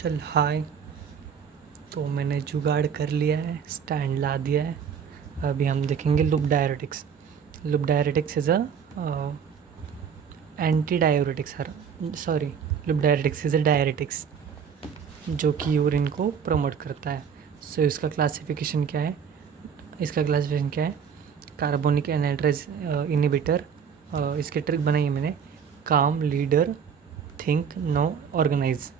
चल हाय। तो मैंने जुगाड़ कर लिया है, स्टैंड ला दिया है। अभी हम देखेंगे loop diuretics. Loop diuretics is a anti diuretics sorry, loop diuretics is a diuretics जो कि यूरिन को प्रमोट करता है। सो इसका क्लासिफिकेशन क्या है? Carbonic anhydrase inhibitor. इसकी ट्रिक बनाई है मैंने, काम, leader, think, know, organise,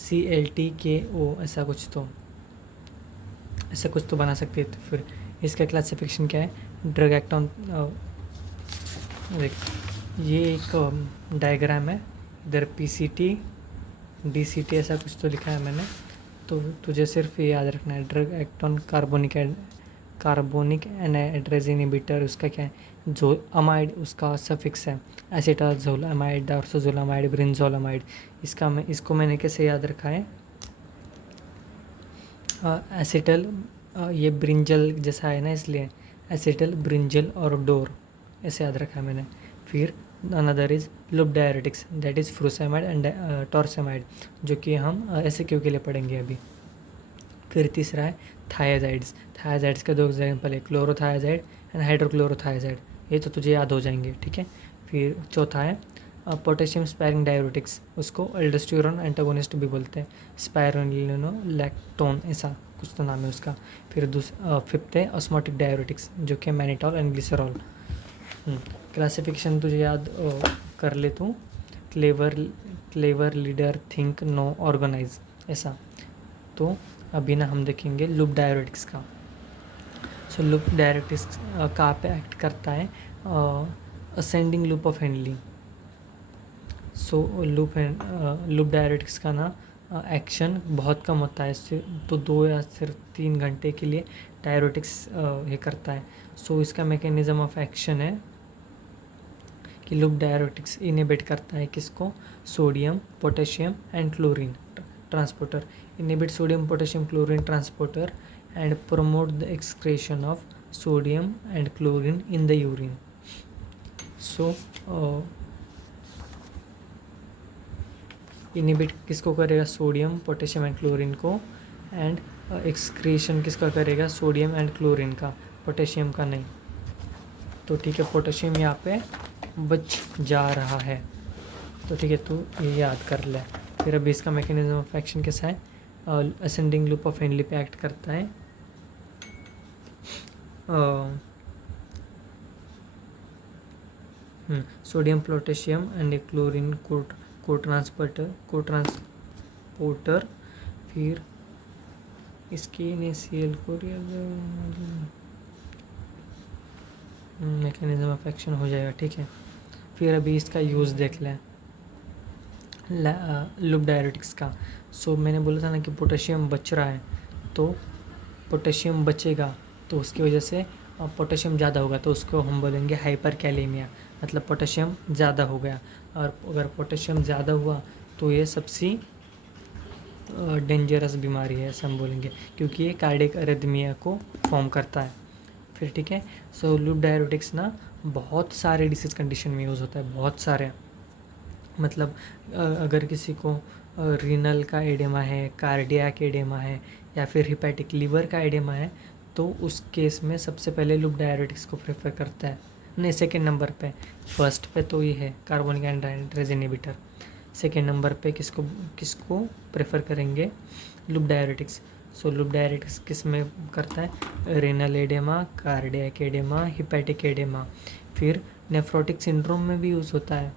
CLTKO, ऐसा कुछ तो बना सकते हैं। तो फिर इसका क्लासिफिकेशन क्या है? ड्रग एक्ट ऑन, देख ये एक डायग्राम है, इधर PCT DCT ऐसा कुछ तो लिखा है मैंने। तो तुझे सिर्फ ये याद रखना है, drug act on carbonic anhydrase inhibitor. उसका क्या है? जो अमाइड उसका सफिक्स है, एसिटाजोलामाइड, डार्सोजोलामाइड, ब्रिंजोलामाइड। इसको मैंने कैसे याद रखा है? एसिटल, ये ब्रिंजल जैसा है ना, इसलिए एसिटल, ब्रिंजल और डोर, ऐसे याद रखा है मैंने। फिर another is loop diuretics, that is frusemide and torsemide, जो कि हम ऐसे क्यों के लिए पढ़ेंगे अभी। फिर तीसरा है थायाजाइड्स। थायाजाइड्स के दो एग्जाम्पल है, क्लोरोथायाजाइड एंड हाइड्रोक्लोरोथायाजाइड। ये तो तुझे याद हो जाएंगे, ठीक है। फिर चौथा है पोटेशियम स्पायरिंग डायरेटिक्स, उसको एल्डोस्टेरोन एंटागोनिस्ट भी बोलते हैं, स्पायरोनिलोलैक्टोन ऐसा कुछ तो नाम है उसका। फिर फिफ्थ है ऑस्मोटिक डायरेटिक्स, जो कि मैनिटॉल एंड ग्लिसरॉल। क्लासिफिकेशन तुझे याद कर ले तू, clever, leader, think, know, organise, ऐसा। तो अभी ना हम देखेंगे लूप डायरेटिक्स का। सो लूप डायरेटिक्स कहाँ पे एक्ट करता है? Ascending loop of Henley. So loop diuretics का ना एक्शन बहुत कम होता है, तो 2 या सिर्फ 3 घंटे के लिए डायरेटिक्स ये करता है। सो इसका मैकेनिज्म ऑफ एक्शन है कि लूप डायरेटिक्स इनहिबिट करता है किसको? Sodium, potassium and chlorine transporter. Inhibit sodium, potassium, chlorine transporter and promote the excretion of sodium and chlorine in the urine. So inhibit किसको करेगा? सोडियम, पोटेशियम एंड क्लोरीन को। And excretion किसका करेगा? Sodium and chlorine का, potassium का नहीं। तो ठीक है, पोटेशियम यहाँ पे बच जा रहा है। तो ठीक है, तू ये याद कर ले। फिर अभी इसका मैकेनिज्म ऑफ एक्शन कैसा है? असेंडिंग लूप ऑफ हेनली पे एक्ट करता है। सोडियम, पोटेशियम एंड क्लोरीन को ट्रांसपोर्टर। फिर इसकी NaCl को मैकेनिज्म ऑफ एक्शन हो जाएगा, ठीक है। फिर अभी इसका यूज़ देख लें लूप डायरेटिक्स का। सो मैंने बोला था ना कि पोटेशियम बच रहा है, तो पोटेशियम बचेगा तो उसकी वजह से पोटेशियम ज़्यादा होगा, तो उसको हम बोलेंगे हाइपर कैलेमिया, मतलब पोटेशियम ज़्यादा हो गया। और अगर पोटेशियम ज़्यादा हुआ तो ये सबसे डेंजरस बीमारी है, ऐसा हम बोलेंगे, क्योंकि ये कार्डियक अरिथमिया को फॉर्म करता है। फिर ठीक है, सो लूप डायरेटिक्स ना बहुत सारे डिसीज़ कंडीशन में यूज़ होता है, बहुत सारे। मतलब अगर किसी को रीनल का एडेमा है, कार्डियक एडेमा है, या फिर हिपैटिक लीवर का एडेमा है, तो उस केस में सबसे पहले लूप डायरेटिक्स को प्रेफर करता है। नहीं, सेकेंड नंबर पे। फर्स्ट पे तो ये है carbonic anhydrase inhibitor. Second number पे किसको किसको प्रेफर करेंगे? Loop diuretics. So loop diuretics किस में करता है? Renal oedema, cardiac oedema, hepatic oedema. फिर नेफ्रोटिक सिंड्रोम में भी यूज़ होता है।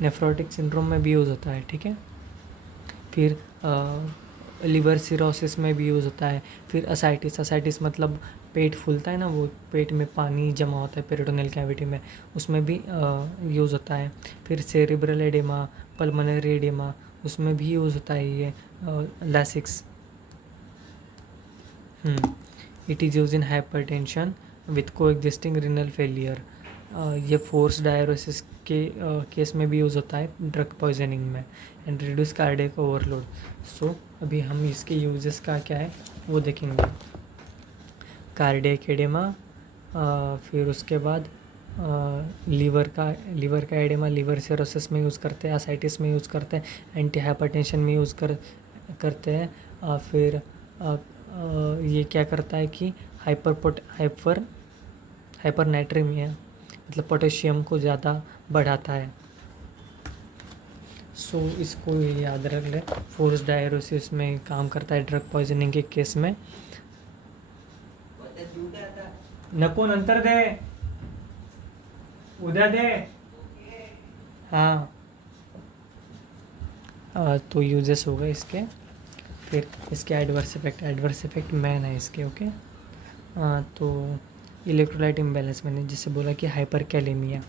नेफ्रोटिक सिंड्रोम में भी यूज़ होता है, ठीक है। फिर लिवर सिरोसिस में भी यूज़ होता है। फिर असाइटिस मतलब पेट फूलता है ना, वो पेट में पानी जमा होता है पेरिटोनियल कैविटी में, उसमें भी यूज़ होता है। फिर सेरिब्रल एडेमा, पल्मोनरी एडेमा, उसमें भी यूज़ होता है ये Lasix. It is use in hypertension with coexisting renal failure. ये फोर्स डायरोसिस के केस में भी यूज़ होता है, ड्रग पॉइजनिंग में, and reduce cardiac overload. So अभी हम इसके यूजेस का क्या है वो देखेंगे। कार्डियक एडेमा, फिर उसके बाद लीवर का एडेमा लीवर सिरोसिस में यूज़ करते हैं, असाइटिस में यूज़ करते हैं, एंटी हाइपरटेंशन में यूज़ करते हैं। फिर ये क्या करता है कि हाइपर नाइट्रेमिया मतलब पोटेशियम को ज़्यादा बढ़ाता है। सो इसको याद रख ले। फोर्स डायरोसिस में काम करता है ड्रग पॉइजनिंग के केस में। नको नंतर दे, उद्या दे। हाँ, तो यूजेस हो गए इसके। फिर इसके एडवर्स इफेक्ट मैन है इसके। ओके, तो इलेक्ट्रोलाइट इम्बैलेंस मैंने जैसे बोला कि हाइपर कैलेमिया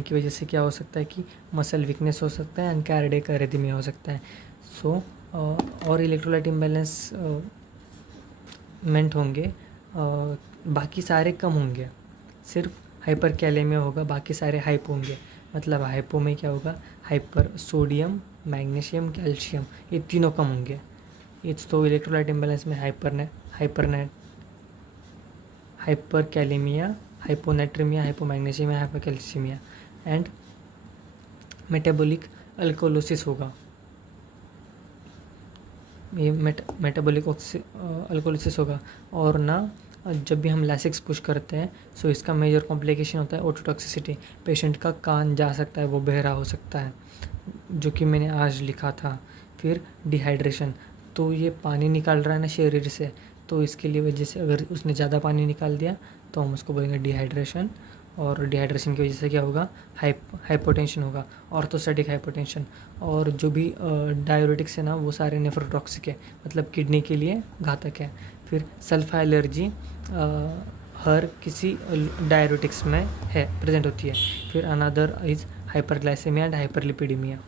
की वजह से क्या हो सकता है कि मसल वीकनेस हो सकता है एंड कार्डियक अरिथमिया हो सकता है। सो और इलेक्ट्रोलाइट इम्बैलेंस मेंट होंगे, बाकी सारे कम होंगे, सिर्फ हाइपर कैलेमिया होगा, बाकी सारे हाइप होंगे। मतलब हाइपो में क्या होगा, हाइपर सोडियम, मैग्नीशियम, कैल्शियम, ये तीनों कम होंगे। इट्स तो इलेक्ट्रोलाइट इम्बैलेंस में hyperkalaemia, hyponatraemia, hypomagnesaemia, hypocalcaemia and metabolic alkalosis होगा। ये मेटाबॉलिक अल्कोलोसिस होगा। और ना जब भी हम लैसिक्स पुश करते हैं सो इसका मेजर कॉम्प्लिकेशन होता है ओटोटॉक्सिसिटी। पेशेंट का कान जा सकता है, वो बहरा हो सकता है, जो कि मैंने आज लिखा था। फिर डिहाइड्रेशन, तो ये पानी निकाल रहा है ना शरीर से, तो इसके लिए वजह से अगर उसने ज़्यादा पानी निकाल दिया तो हम उसको बोलेंगे डिहाइड्रेशन। और डिहाइड्रेशन की वजह से क्या होगा, हाइपोटेंशन होगा, ऑर्थोस्टैटिक हाइपोटेंशन। और जो भी डाययूरेटिक्स है ना वो सारे नेफ्रोटॉक्सिक है, मतलब किडनी के लिए घातक है। फिर सल्फा एलर्जी हर किसी डाययूरेटिक्स में है, प्रेजेंट होती है। फिर another is hyperglycaemia and hyperlipidaemia.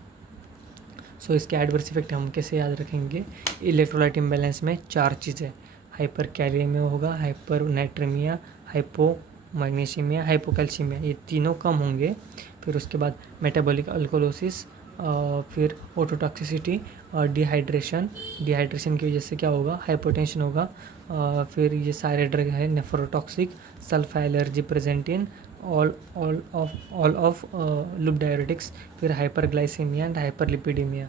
So इसके एडवर्स इफेक्ट हम कैसे याद रखेंगे, इलेक्ट्रोलाइट इम्बैलेंस में 4 चीज़ें, हाइपर कैलेमिया होगा, हाइपर नाइट्रेमिया, हाइपो मैग्नीशियमिया, हाइपोकैल्शियमिया, ये तीनों कम होंगे। फिर उसके बाद मेटाबॉलिक अल्कोलोसिस, फिर ओटोटॉक्सिसिटी और डिहाइड्रेशन की वजह से क्या होगा, हाइपोटेंशन होगा। फिर ये सारे ड्रग है nephrotoxic, sulfa allergy present in all of loop diuretics. फिर हाइपरग्लाइसेमिया एंड हाइपरलिपिडीमिया।